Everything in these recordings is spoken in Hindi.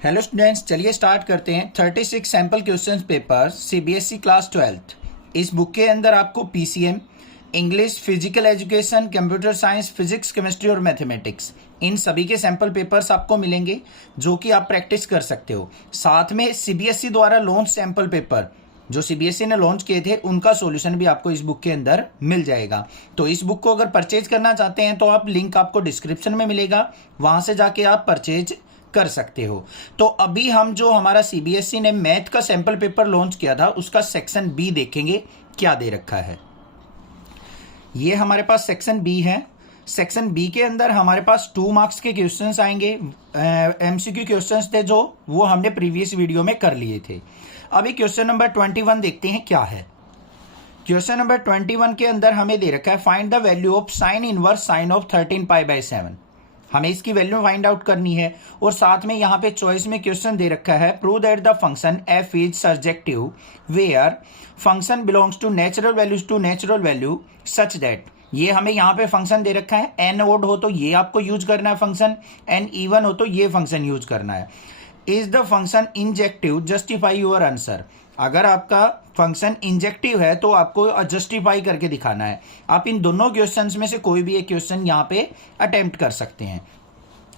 हेलो स्टूडेंट्स, चलिए स्टार्ट करते हैं 36 sample question paper CBSE class 12। इस बुक के अंदर आपको PCM, English, physical education, computer science, physics, chemistry और मैथमेटिक्स, इन सभी के सैम्पल पेपर्स आपको मिलेंगे जो कि आप प्रैक्टिस कर सकते हो। साथ में सीबीएसई द्वारा लॉन्च सैम्पल पेपर जो सीबीएसई ने लॉन्च किए थे उनका सॉल्यूशन भी आपको इस बुक के अंदर मिल जाएगा। तो इस बुक को अगर परचेज करना चाहते हैं तो आप लिंक आपको डिस्क्रिप्शन में मिलेगा, वहां से जाके आप परचेज कर सकते हो। तो अभी हम जो हमारा सीबीएसई ने मैथ का सैंपल पेपर लॉन्च किया था उसका सेक्शन बी देखेंगे क्या दे रखा है। ये हमारे पास सेक्शन बी है। सेक्शन बी के अंदर हमारे पास 2 मार्क्स के क्वेश्चंस आएंगे। एमसीक्यू क्वेश्चंस थे जो वो हमने प्रीवियस वीडियो में कर लिए थे। अभी क्वेश्चन नंबर 21 देखते हैं क्या है। क्वेश्चन नंबर 21 के अंदर हमें दे रखा है find the value of sine inverse sine of 13π/7। हमें इसकी वैल्यू फाइंड आउट करनी है और साथ में यहाँ पे चॉइस में क्वेश्चन दे रखा है prove that the function f is surjective where function belongs to natural values to natural value such that. ये हमें यहाँ पे फंक्शन दे रखा है, एन ओड हो तो ये आपको यूज करना है फंक्शन, एन इवन हो तो ये फंक्शन यूज करना है। Is the function injective justify your answer. अगर आपका फंक्शन इंजेक्टिव है तो आपको जस्टिफाई करके दिखाना है। आप इन दोनों क्वेश्चंस में से कोई भी एक क्वेश्चन यहाँ पे अटेम्प्ट कर सकते हैं।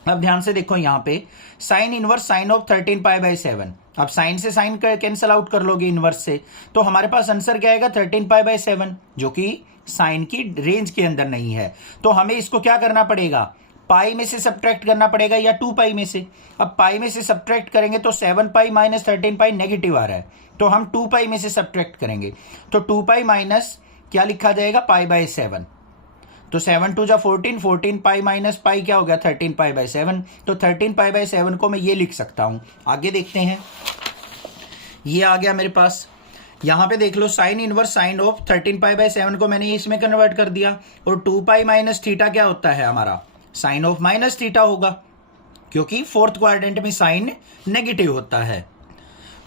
अब ध्यान से देखो यहाँ पे साइन इनवर्स साइन ऑफ 13π/7। अब साइन से साइन कैंसल आउट कर लोगे इनवर्स से, तो हमारे पास आंसर क्या आएगा 13π/7, जो कि साइन की रेंज के अंदर नहीं है। तो हमें इसको क्या करना पड़ेगा, पाई में से सब्ट्रैक्ट करना पड़ेगा या 2π में से। अब पाई में से सब्ट्रैक्ट करेंगे तो 7π माइनस 13π नेगेटिव आ रहा है, तो हम 2π में से सब्ट्रैक्ट करेंगे तो 2π माइनस क्या लिखा जाएगा π/7। तो 7 2 जा 14, 14π माइनस पाई क्या हो गया 13π/7। तो 13π/7 को मैं ये लिख सकता हूं। आगे देखते हैं, ये आ गया मेरे पास। यहां पे देख लो साइन इनवर्स साइन ऑफ 13π/7 को मैंने इसमें कन्वर्ट कर दिया और 2π माइनस थीटा क्या होता है हमारा साइन ऑफ माइनस थीटा होगा, क्योंकि फोर्थ क्वाड्रेंट में साइन नेगेटिव होता है।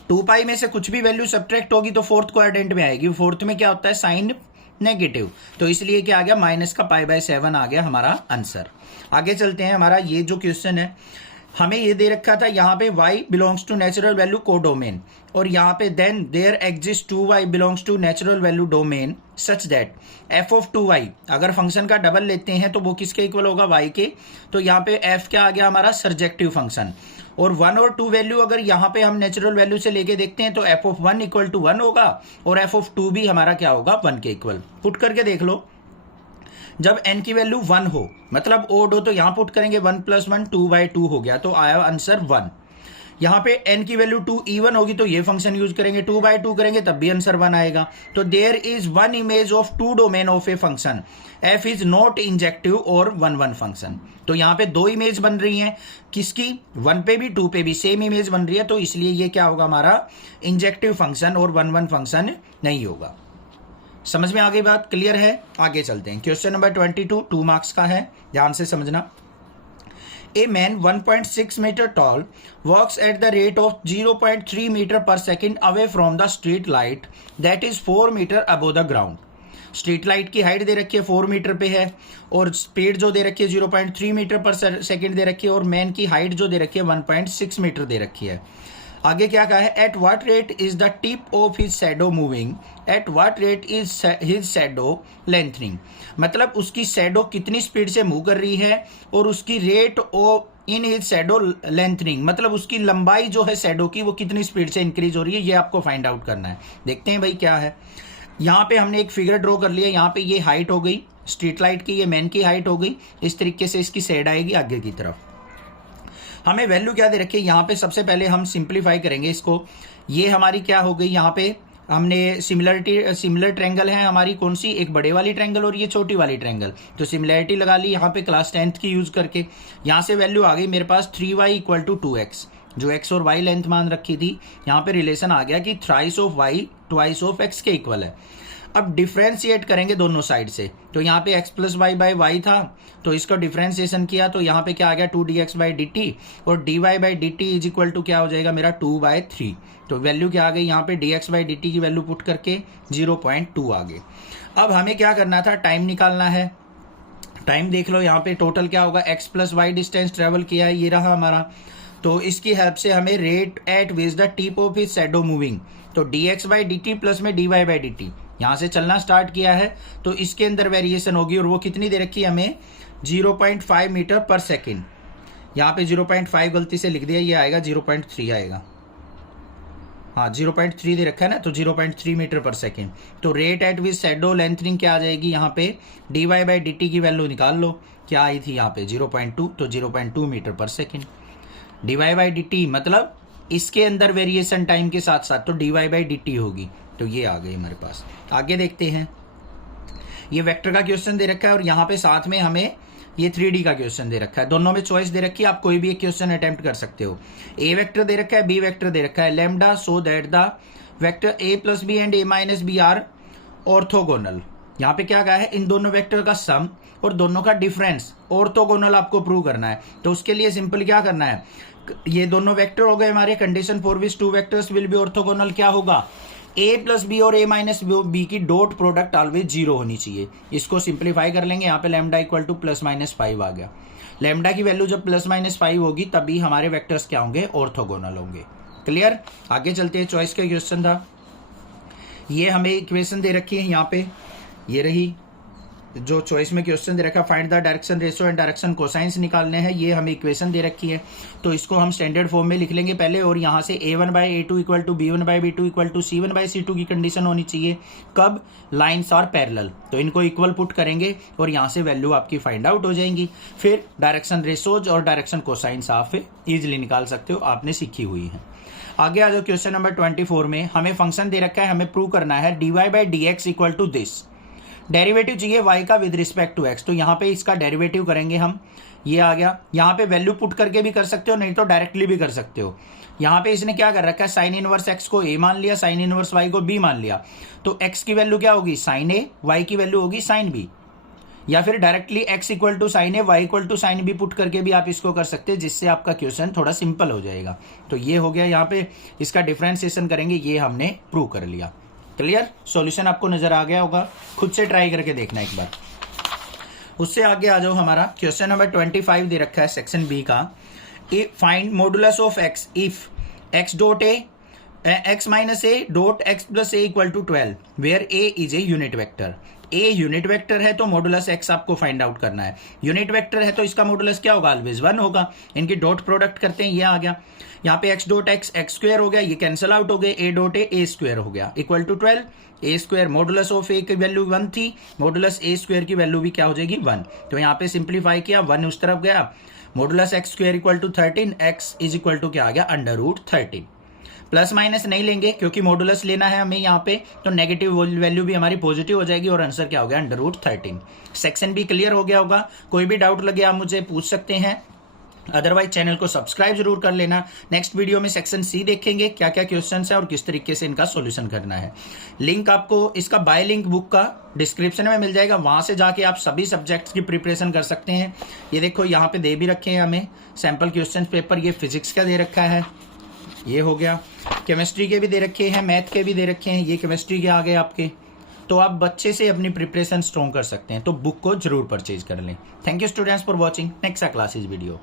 2π में से कुछ भी वैल्यू सब्ट्रैक्ट होगी तो फोर्थ क्वाड्रेंट में आएगी, फोर्थ में क्या होता है साइन नेगेटिव, तो इसलिए क्या आ गया माइनस का π/7 आ गया हमारा आंसर। आगे चलते हैं, हमारा ये जो क्वेश्चन है हमें ये दे रखा था यहाँ पे y belongs to natural value codomain, और यहाँ पे then there exist 2y belongs to natural value domain such that f of 2y। अगर फंक्शन का डबल लेते हैं तो वो किसके इक्वल होगा y के, तो यहाँ पे f क्या आ गया हमारा सर्जेक्टिव फंक्शन, और 1 और 2 वैल्यू अगर यहाँ पे हम नेचुरल वैल्यू से लेके देखते हैं तो f ऑफ 1 इक्वल टू 1 होगा और f ऑफ 2 भी हमारा क्या होगा 1 के इक्वल। पुट करके देख लो, जब n की वैल्यू 1 हो मतलब ओड हो तो यहां पुट करेंगे 1 + 1 2/2 हो गया, तो आया आंसर 1। यहां पे n की वैल्यू 2 इवन होगी तो ये फंक्शन यूज करेंगे, 2/2 करेंगे तब भी आंसर 1 आएगा। तो there is 1 image of 2 domain of a function f is not injective or 1 function. तो यहाँ पे 2 इमेज बन रही हैं, किसकी 1 पे भी 2 पे भी सेम इमेज बन रही है, तो इसलिए ये क्या होगा हमारा इंजेक्टिव फंक्शन और 1 फंक्शन नहीं होगा। समझ में आ गई बात, क्लियर है। आगे चलते हैं, क्वेश्चन नंबर 22 2 मार्क्स का है, ध्यान से समझना। A man 1.6 metre tall walks at the rate of 0.3 metre per second away from the street light that is 4 metre above the ground. Street light की हाइट दे रखी है 4 मीटर पे है और स्पीड जो दे रखी है 0.3 मीटर पर सेकेंड दे रखी है, और मैन की हाइट जो दे रखी है 1.6 मीटर दे रखी है। आगे क्या कहा है, at what rate is the tip of his shadow moving, at what rate is his shadow lengthening. मतलब उसकी शैडो कितनी स्पीड से मूव कर रही है और उसकी rate of in his shadow lengthening, मतलब उसकी लंबाई जो है शैडो की वो कितनी स्पीड से इंक्रीज हो रही है, ये आपको फाइंड आउट करना है। देखते हैं भाई क्या है। यहाँ पे हमने एक फिगर ड्रॉ कर लिया, यहाँ पे ये हाइट हो गई स्ट्रीट लाइट की, ये मैन की हाइट हो गई, इस तरीके से इसकी शेड आएगी आगे की तरफ। हमें वैल्यू क्या दे रखी है, यहाँ पे सबसे पहले हम सिंप्लीफाई करेंगे इसको। ये हमारी क्या हो गई, यहाँ पे हमने सिमिलर ट्रायंगल है हमारी, कौन सी, एक बड़े वाली ट्रायंगल और ये छोटी वाली ट्रायंगल, तो सिमिलरिटी लगा ली यहाँ पे क्लास 10th की यूज करके। यहाँ से वैल्यू आ गई मेरे पास 3y = 2x, जो x और y लेंथ मान रखी थी। यहाँ पे रिलेशन आ गया कि thrice of y twice of x के इक्वल है। अब डिफ्रेंशिएट करेंगे दोनों साइड से, तो यहाँ पे x + y/y था तो इसका डिफ्रेंशिएशन किया तो यहाँ पे क्या आ गया 2dx/dt, और dy/dt इज इक्वल टू क्या हो जाएगा मेरा 2/3। तो वैल्यू क्या आ गई यहाँ पे dx/dt की वैल्यू पुट करके 0.2 आ गई। अब हमें क्या करना था, टाइम निकालना है। टाइम देख लो यहाँ पे टोटल क्या होगा, x + y डिस्टेंस ट्रेवल किया है, ये रहा हमारा। तो इसकी हेल्प से हमें rate at which the tip of his shadow moving, तो dx by D T plus में dy बाई डी टी, यहाँ से चलना स्टार्ट किया है तो इसके अंदर वेरिएशन होगी, और वो कितनी दे रखी है हमें 0.5 मीटर पर सेकेंड। यहाँ पे 0.5 गलती से लिख दिया, ये आएगा 0.3 आएगा, हाँ 0.3 दे रखा है ना, तो 0.3 मीटर पर सेकेंड। तो rate at which shadow lengthening क्या आ जाएगी, यहाँ पे dy बाई डी टी की वैल्यू निकाल लो, क्या आई थी यहाँ पे 0.2, तो 0.2 metre per second. dy by D T मतलब इसके अंदर वेरिएशन टाइम के साथ साथ, तो dy बाई डी टी होगी, तो ये आ गई हमारे पास। आगे देखते हैं, ये वेक्टर का क्वेश्चन दे रखा है और यहाँ पे साथ में हमें ये 3D का क्वेश्चन दे रखा है, दोनों में चॉइस दे रखी है, आप कोई भी एक क्वेश्चन अटेम्प्ट कर सकते हो। ए वेक्टर दे रखा है, बी वेक्टर दे रखा है, lambda so that the vector a plus b and a minus b are orthogonal. यहाँ पे क्या कहा है, इन दोनों वेक्टर का सम और दोनों का डिफरेंस ऑर्थोगोनल आपको प्रूव करना है। तो उसके लिए सिंपल क्या करना है, ये दोनों वेक्टर हो गए हमारे, condition for which two vectors will be orthogonal क्या होगा, ए प्लस बी और ए माइनस बी की डॉट प्रोडक्ट ऑलवेज 0 होनी चाहिए। इसको सिंप्लीफाई कर लेंगे, यहाँ पे lambda equal two plus minus 5 आ गया। लैम्डा की वैल्यू जब प्लस माइनस 5 होगी तभी हमारे वेक्टर्स क्या होंगे, ऑर्थोगोनल होंगे। क्लियर, आगे चलते हैं। चॉइस का क्वेश्चन था, ये हमें इक्वेशन दे रखी है, यहाँ पे ये रही जो चॉइस में क्वेश्चन दे रखा है, find the direction ratio and direction cosines निकालने हैं, ये हमें इक्वेशन दे रखी है। तो इसको हम स्टैंडर्ड फॉर्म में लिख लेंगे पहले, और यहाँ से a1 by a2 equal to b1 by b2 equal to c1 by c2 की कंडीशन होनी चाहिए। कब, लाइन्स आर पैरेलल, तो इनको इक्वल पुट करेंगे और यहाँ से वैल्यू आपकी फाइंड आउट हो जाएंगी। फिर डायरेक्शन रेशियोज और डायरेक्शन कोसाइंस आप इजिली निकाल सकते हो, आपने सीखी हुई है। आगे आ जाओ, क्वेश्चन नंबर 24 में हमें फंक्शन दे रखा है, हमें प्रूव करना है dy by d x equal to this. Derivative चाहिए y का विद रिस्पेक्ट टू x, तो यहाँ पे इसका डेरिवेटिव करेंगे हम, ये आ गया। यहाँ पे वैल्यू पुट करके भी कर सकते हो, नहीं तो डायरेक्टली भी कर सकते हो। यहाँ पे इसने क्या कर रखा है, साइन इनवर्स x को a मान लिया, साइन इनवर्स y को b मान लिया, तो x की वैल्यू क्या होगी, साइन a, y की वैल्यू होगी साइन b, या फिर directly x equal to sine a, y equal to sine b put करके भी आप इसको कर सकते हैं, जिससे आपका क्वेश्चन थोड़ा सिंपल हो जाएगा। तो ये हो गया, यहाँ पे इसका डिफरेंशिएशन करेंगे, ये हमने प्रूव कर लिया। क्लियर, सॉल्यूशन आपको नजर आ गया होगा, खुद से ट्राई करके देखना एक बार। उससे आगे आ जाओ, हमारा क्वेश्चन नंबर 25 दे रखा है सेक्शन बी का, find modulus of x if x dot a x minus a dot x plus a equal to 12 where a is a unit vector. A unit vector है तो मॉडुलस एक्स आपको फाइंड आउट करना है। यूनिट वेक्टर है तो इसका मॉडुलस क्या होगा, ऑलवेज 1 होगा। इनकी डॉट प्रोडक्ट करते हैं, ये आ गया। यहाँ पे x dot x x square हो गया, ये कैंसिल आउट हो गए, ए डॉट ए स्क्वायर हो गया equal to 12। A square modulus of A की वैल्यू 1 थी, मॉडुलस ए स्क्वायर की वैल्यू भी क्या हो जाएगी 1। तो यहाँ पे सिंप्लीफाई किया, 1 उस तरफ गया, modulus x square equal to 13, x is equal to क्या आ गया, अंडर रूट 13। प्लस माइनस नहीं लेंगे क्योंकि मॉडुलस लेना है हमें यहाँ पे, तो नेगेटिव वैल्यू भी हमारी पॉजिटिव हो जाएगी और आंसर क्या हो गया, अंडर रूट 13। सेक्शन भी क्लियर हो गया होगा। कोई भी डाउट लगे आप मुझे पूछ सकते हैं, अदरवाइज चैनल को सब्सक्राइब जरूर कर लेना। नेक्स्ट वीडियो में सेक्शन सी देखेंगे, क्या क्या क्वेश्चन है और किस तरीके से इनका सॉल्यूशन करना है। लिंक आपको इसका बाय लिंक बुक का डिस्क्रिप्शन में मिल जाएगा, वहां से जाके आप सभी सब्जेक्ट्स की प्रिपरेशन कर सकते हैं। ये देखो यहाँ पे दे भी रखे हैं हमें सैंपल क्वेश्चन पेपर, ये फिजिक्स का दे रखा है, ये हो गया, केमिस्ट्री के भी दे रखे हैं, मैथ के भी दे रखे हैं, ये केमिस्ट्री के आ गए आपके। तो आप बच्चे से अपनी प्रिपरेशन स्ट्रॉन्ग कर सकते हैं, तो बुक को जरूर परचेज कर लें। Thank you students for watching, next classes video.